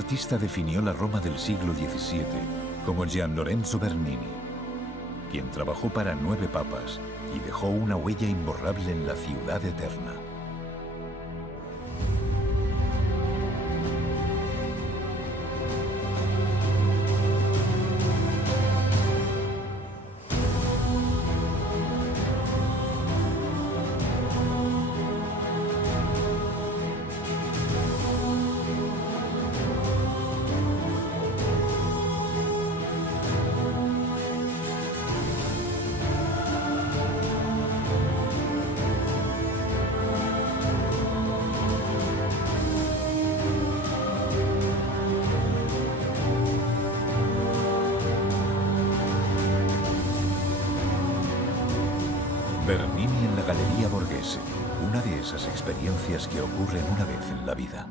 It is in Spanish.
artista definió la Roma del siglo XVII como Gian Lorenzo Bernini, quien trabajó para 9 papas y dejó una huella imborrable en la ciudad eterna. Bernini en la Galería Borghese, una de esas experiencias que ocurren una vez en la vida.